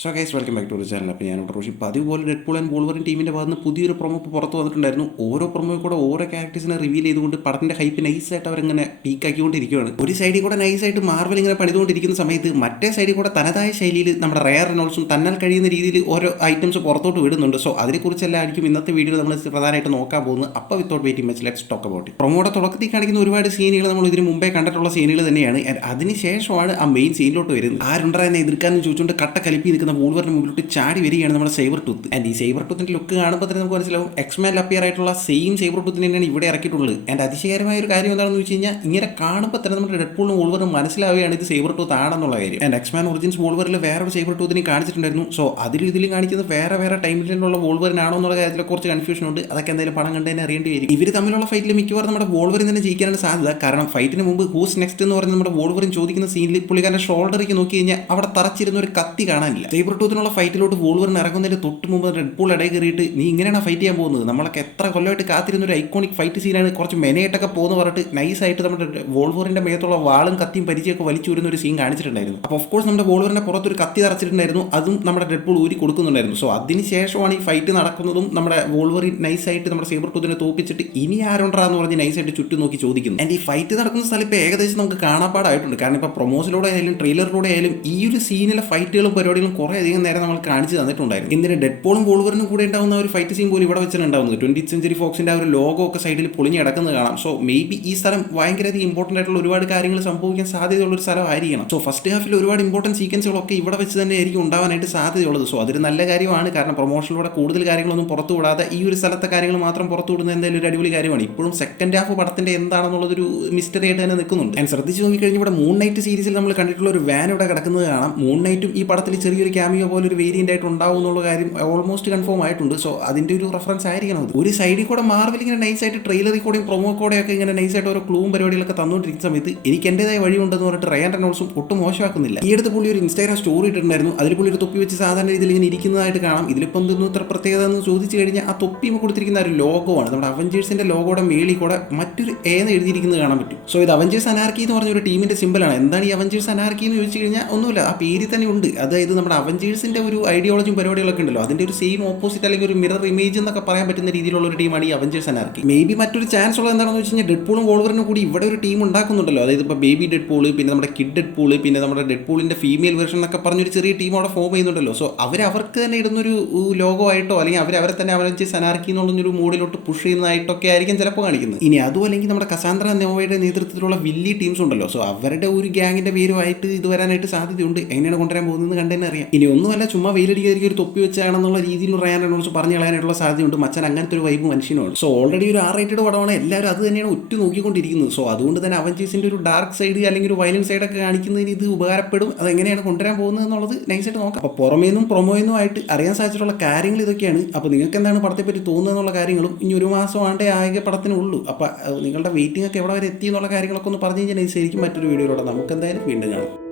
So guys welcome back to the channel. അപ്പോൾ ഞാനിവിടെ റോഷി പതിവ് പോലെ ഡെഡ്പൂൾ ആൻഡ് വോൾവറിൻ ടീമിൻ്റെ ഭാഗത്ത് നിന്ന് പുതിയൊരു പ്രൊമോ പുറത്ത് വന്നിട്ടുണ്ടായിരുന്നു. ഓരോ പ്രൊമോയിൽ കൂടെ ഓരോ ക്യാരക്ടേഴ്സിനെ റിവീൽ ചെയ്തുകൊണ്ട് പടത്തിൻ്റെ ഹൈപ്പ് നൈസായിട്ട് അവരിങ്ങനെ പീക്കാക്കിക്കൊണ്ടിരിക്കുകയാണ്. ഒരു സൈഡിൽ കൂടെ നൈസായിട്ട് മാർവൽ ഇങ്ങനെ പണിതുകൊണ്ടിരിക്കുന്ന സമയത്ത് മറ്റേ സൈഡിൽ കൂടെ തനതായ ശൈലിയിൽ നമ്മുടെ റയർ റെനോൾസും തന്നാൽ കഴിയുന്ന രീതിയിൽ ഓരോ ഐറ്റംസ് പുറത്തോട്ട് വിടുന്നുണ്ട്. സോ അതിനെക്കുറിച്ചെല്ലാം ആയിരിക്കും ഇന്നത്തെ വീഡിയോയിൽ നമ്മൾ പ്രധാനമായിട്ട് നോക്കാൻ പോകുന്നത്. അപ്പോൾ without waiting much let's talk about it. പ്രൊമോയുടെ തുടക്കത്തിൽ കാണിക്കുന്ന ഒരുപാട് സീനുകൾ നമ്മൾ ഇതിന് മുമ്പേ കണ്ടിട്ടുള്ള സീനുകൾ തന്നെയാണ്. അതിനുശേഷമാണ് ആ മെയിൻ സീനിലോട്ട് വരുന്നത്. ആരുണ്ടാ എന്നെ എതിർക്കാമെന്ന് ചോദിച്ചുകൊണ്ട് കട്ട കലിപ്പി നിൽക്കുന്ന വോൾവറിന് മുമ്പിലോട്ട് ചാടി വരികയാണ് നമ്മുടെ സൈബർ ടൂത്ത്. ആൻഡ് ഈ സൈബർ ടൂത്തിൻ്റെ ലുക്ക് കാണുമ്പോൾ തന്നെ നമുക്ക് മനസ്സിലാവും എക്സ്മാൻ അപ്പിയർ ആയിട്ടുള്ള സെയിം സൈബർ ടൂത്തിന് തന്നെയാണ് ഇവിടെ ഇറക്കിയിട്ടുള്ളത്. ആൻഡ് അതിശയകരമായ ഒരു കാര്യം എന്താണെന്ന് വെച്ച് കഴിഞ്ഞാൽ ഇങ്ങനെ കാണുമ്പോൾ തന്നെ നമ്മുടെ ഡെഡ്പൂളിനും വോൾവറിനും മനസ്സിലാവുകയാണ് ഇത് സൈബർ ടൂത്ത് ആണെന്നുള്ള കാര്യം. ആൻഡ് എക്സ്മാൻ ഒറിജിൻസ് വോൾവറിൽ വേറൊരു സൈബർ ടൂത്തിനെ കാണിച്ചിട്ടുണ്ടായിരുന്നു. സോ അതിലും ഇതിലും കാണിക്കുന്നത് വേറെ ടൈമിലുള്ള വോൾവറിനാണോ എന്നുള്ള കാര്യത്തിൽ കുറച്ച് കൺഫ്യൂഷൻ ഉണ്ട്. അതൊക്കെ എന്തായാലും പണം കണ്ട് തന്നെ അറിയേണ്ടി വരും. ഇവർ തമ്മിലുള്ള ഫൈറ്റിൽ മിക്കവാറും നമ്മുടെ വോൾവറിൻ തന്നെ ജയിക്കാനാണ് സാധ്യത. കാരണം ഫൈറ്റിന് മുമ്പ് ഹൂസ് നെക്സ്റ്റ് എന്ന് പറഞ്ഞ് നമ്മുടെ വോൾവറിൻ ചോദിക്കുന്ന സീനിൽ പുള്ളിക്കാരൻ്റെ ഷോൾഡറിലേക്ക് നോക്കി കഴിഞ്ഞാൽ അവിടെ തറച്ചിരുന്ന ഒരു കത്തി കാണാനില്ല. സൈബർ ടൂത്തിനുള്ള ഫൈറ്റിലോട്ട് വോൾവറിൻ ഇറങ്ങുന്നതിന് തൊട്ട് മുമ്പ് ഡെഡ്പൂൾ ഇടയിൽ കയറിയിട്ട് നീ ഇങ്ങനെയാണ് ഫൈറ്റ് ചെയ്യാൻ പോകുന്നത്, നമ്മളൊക്കെ എത്ര കൊല്ലമായിട്ട് കാത്തിരുന്ന ഒരു ഐക്കോണിക് ഫൈറ്റ് സീനാണ്, കുറച്ച് മെനയായിട്ടൊക്കെ പോകുന്ന പറഞ്ഞിട്ട് നൈസായിട്ട് നമ്മുടെ വോൾവറിന്റെ മേത്തുള്ള വാളും കത്തിയും പരിചയമൊക്കെ വലിച്ചൂരുന്ന ഒരു സീൻ കാണിച്ചിട്ടുണ്ടായിരുന്നു. അപ്പോൾ ഓഫ് കോഴ്സ് നമ്മുടെ വോൾവറിന്റെ പുറത്തൊരു കത്തി തറച്ചിട്ടുണ്ടായിരുന്നു. അതും നമ്മുടെ ഡെഡ്പൂൾ ഊരി കൊടുക്കുന്നുണ്ടായിരുന്നു. സോ അതിനുശേഷമാണ് ഈ ഫൈറ്റ് നടക്കുന്നതും നമ്മുടെ വോൾവറിൻ നൈസായിട്ട് നമ്മുടെ സൈബർ ടൂത്തിനെ തോപ്പിച്ചിട്ട് ഇനി ആരുണ്ടാന്ന് പറഞ്ഞ് നൈസായിട്ട് ചുറ്റും നോക്കി ചോദിക്കുന്നു. ആൻഡ് ഈ ഫൈറ്റ് നടക്കുന്ന സ്ഥലം ഇപ്പോൾ ഏകദേശം നമുക്ക് കാണാപ്പാടായിട്ടുണ്ട്. കാരണം ഇപ്പോൾ പ്രൊമോസിലൂടെ ആയാലും ട്രെയിലറിലൂടെ ആയാലും ഈ ഒരു സീനിലെ ഫൈറ്റുകളും പരിപാടികളും കുറേ അധികം നേരം നമ്മൾ കാണിച്ചു തന്നിട്ടുണ്ടായിരുന്നു. ഇതിന് ഡെഡ്പൂളും വോൾവറിനും കൂടെ ഉണ്ടാവുന്ന ഒരു ഫൈറ്റ് സീൻ പോലും ഇവിടെ വെച്ചാണ് ഉണ്ടാവുന്നത്. 20th സെഞ്ചുറി ഫോക്സിന്റെ ആ ഒരു ലോഗോ ഒക്കെ സൈഡിൽ പൊളിഞ്ഞ് കിടക്കുന്നത് കാണാം. സോ മേ ബി ഈ സ്ഥലം ഭയങ്കരധികം ഇമ്പോർട്ടൻ്റ് ആയിട്ടുള്ള ഒരുപാട് കാര്യങ്ങൾ സംഭവിക്കാൻ സാധ്യതയുള്ള ഒരു സ്ഥലമായിരിക്കണം. സോ ഫസ്റ്റ് ഹാഫിൽ ഒരുപാട് ഇമ്പോർട്ടൻറ്റ് സീക്വൻസുകളൊക്കെ ഇവിടെ വെച്ച് തന്നെ ആയിരിക്കും ഉണ്ടാവാനായിട്ട് സാധ്യതയുള്ളത്. സോ അതൊരു നല്ല കാര്യമാണ്. കാരണം പ്രൊമോഷനിലൂടെ കൂടുതൽ കാര്യങ്ങളൊന്നും പുറത്തു വിടാതെ ഈ ഒരു സ്ഥലത്തെ കാര്യങ്ങൾ മാത്രം പുറത്തു വിടുന്നത് എന്തായാലും ഒരു അടിപൊളി കാര്യമാണ്. ഇപ്പോഴും സെക്കൻഡ് ഹാഫ് പടത്തിന്റെ എന്താണെന്നുള്ളതൊരു മിസ്റ്ററി ആയിട്ട് തന്നെ നിൽക്കുന്നുണ്ട്. ഞാൻ ശ്രദ്ധിച്ച് നോക്കിക്കഴിഞ്ഞാൽ ഇവിടെ മൂൺ നൈറ്റ് സീരീസിൽ നമ്മൾ കണ്ടിട്ടുള്ള ഒരു വാൻ ഇവിടെ കിടക്കുന്നത് കാണാം. മൂൺ നൈറ്റും ഈ പടത്തിൽ ചെറിയൊരു ക്യാമിയോ പോലെ ഒരു വേരിയന്റ് ആയിട്ട് ഉണ്ടാവും എന്നുള്ള കാര്യം ഓൾമോസ്റ്റ് കൺഫേം ആയിട്ടുണ്ട്. സോ അതിന്റെ ഒരു റെഫറൻസ് ആയിരിക്കണം അത്. ഒരു സൈഡിൽ കൂടെ മാർവൽ ഇങ്ങനെ നൈസായിട്ട് ട്രെയിലറിൽ കൂടെയും പ്രൊമോ കൂടെയൊക്കെ ഇങ്ങനെ നൈസായിട്ട് ഓരോ ക്ലൂവും പരിപാടികളൊക്കെ തന്നുകൊണ്ടിരിക്കുന്ന സമയത്ത് എനിക്ക് എൻ്റെതായ വഴിയുണ്ടെന്ന് പറഞ്ഞിട്ട് റയാൻ റെനോൾസും ഒട്ടും മോശമാക്കുന്നില്ല. ഈ അടുത്ത് പുള്ളി ഒരു ഇൻസ്റ്റാഗ്രാം സ്റ്റോറി ഇട്ടിട്ടുണ്ടായിരുന്നു. അതിൽ പുള്ളി ഒരു തൊപ്പി വെച്ച് സാധാരണ രീതിയിൽ ഇങ്ങനെ ഇരിക്കുന്നതായിട്ട് കാണാം. ഇതിലിപ്പോൾ എന്തൊന്നും ഇത്ര പ്രത്യേകത എന്ന് ചോദിച്ചു കഴിഞ്ഞാൽ ആ തൊപ്പിയും കൊടുത്തിരിക്കുന്ന ഒരു ലോഗോ ആണ്. നമ്മുടെ അവഞ്ചേഴ്സിന്റെ ലോഗോയുടെ മേളിൽ കൂടെ മറ്റൊരു ഏന്ന് എഴുതിയിരിക്കുന്നത് കാണാൻ പറ്റും. സോ ഇത് അവഞ്ചേഴ്സ് അനാർക്കി എന്ന് പറഞ്ഞ ഒരു ടീമിന്റെ സിമ്പിളാണ്. എന്താണ് ഈ അവഞ്ചേഴ്സ് അനാർക്കി എന്ന് ചോദിച്ചു കഴിഞ്ഞാൽ ഒന്നുമില്ല, ആ പേരിൽ തന്നെ ഉണ്ട്. അതായത് നമ്മുടെ അവഞ്ചേഴ്സിന്റെ ഒരു ഐഡിയോളജിയും പരിപാടികളൊക്കെ ഉണ്ടല്ലോ, അതിന്റെ ഒരു സെയിം ഓപ്പോസിറ്റ് അല്ലെങ്കിൽ ഒരു മിറർ ഇമേജ് എന്നൊക്കെ പറയാൻ പറ്റുന്ന രീതിയിലുള്ള ഒരു ടീമാണ് ഈ അവഞ്ചേഴ്സ് അനാർക്കി. മേ ബി മറ്റൊരു ചാൻസ് ഉള്ളത് എന്താണെന്ന് വെച്ച് കഴിഞ്ഞാൽ ഡെഡ്പൂളും വോൾവറിനും കൂടി ഇവിടെ ഒരു ടീം ഉണ്ടാക്കുന്നുണ്ടല്ലോ. അതായത് ഇപ്പോൾ ബേബി ഡെഡ്പൂൾ, പിന്നെ നമ്മുടെ കിഡ് ഡെഡ്പൂൾ, പിന്നെ നമ്മുടെ ഡെഡ്പൂളിന്റെ ഫീമെയിൽ വെർഷൻ എന്നൊക്കെ പറഞ്ഞൊരു ചെറിയ ടീം അവിടെ ഫോം ചെയ്യുന്നുണ്ടല്ലോ. സോ അവർക്ക് തന്നെ ഇടുന്നൊരു ലോഗോ ആയിട്ടോ അല്ലെങ്കിൽ അവരെ തന്നെ അവഞ്ചേഴ്സ് അനാർക്കി എന്നുള്ളൊരു മോഡിലോട്ട് പുഷ് ചെയ്യുന്നതായിട്ടൊക്കെ ആയിരിക്കും ചിലപ്പോൾ കാണിക്കുന്നത്. ഇനി അതും അല്ലെങ്കിൽ നമ്മുടെ കസാൻഡ്ര നോവയുടെ നേതൃത്വത്തിലുള്ള വില്ലി ടീംസ് ഉണ്ടല്ലോ. സോ അവരുടെ ഒരു ഗ്യാങ്ങിന്റെ പേരുമായിട്ട് ഇത് വരാനായിട്ട് സാധ്യതയുണ്ട്. എങ്ങനെയാണ് കൊണ്ടുവരാൻ പോകുന്നത് കണ്ടെന്നെ അറിയാം. ഇനി ഒന്നുമല്ല, ചുമ്മാ വെയിലടിക്കാതിരിക്കും ഒരു തൊപ്പി വെച്ചാണെന്നുള്ള രീതിയിൽ റയാൻ റെനോൾസ് പറഞ്ഞു കളയാനായിട്ടുള്ള സാധ്യതയുണ്ട്. മച്ചാൻ അങ്ങനത്തെ ഒരു വൈബ് മനുഷ്യനുമാണ്. സോ ഓൾറെഡി ഒരു R-rated പടമാണ്, എല്ലാവരും അത് തന്നെയാണ് ഉറ്റു നോക്കിക്കൊണ്ടിരിക്കുന്നത്. സോ അതുകൊണ്ട് തന്നെ അവഞ്ചേഴ്സിന്റെ ഒരു ഡാർക്ക് സൈഡ് അല്ലെങ്കിൽ ഒരു വയലൻസ് സൈഡൊക്കെ കാണിക്കുന്നതിന് ഇത് ഉപകാരപ്പെടും. അത് എങ്ങനെയാണ് കൊണ്ടുവരാൻ പോകുന്നത് എന്നുള്ളത് നൈസായിട്ട് നോക്കാം. അപ്പോൾ പുറമേന്നും പ്രൊമോയെന്നും ആയിട്ട് അറിയാൻ സാധിച്ചിട്ടുള്ള കാര്യങ്ങൾ ഇതൊക്കെയാണ്. അപ്പോൾ നിങ്ങൾക്ക് എന്താണ് പടത്തെപ്പറ്റി തോന്നുന്നത് എന്നുള്ള കാര്യങ്ങളും ഇനി ഒരു മാസം ആണ്ടേ ആകെ പടത്തിനുള്ളൂ. അപ്പോൾ നിങ്ങളുടെ വെയിറ്റിംഗ് ഒക്കെ എവിടെ വരെ എത്തി എന്നുള്ള കാര്യങ്ങളൊക്കെ ഒന്ന് പറഞ്ഞു കഴിഞ്ഞാൽ ശരിക്കും മറ്റൊരു വീഡിയോയിലൂടെ നമുക്ക് എന്തായാലും വീണ്ടും കാണാം.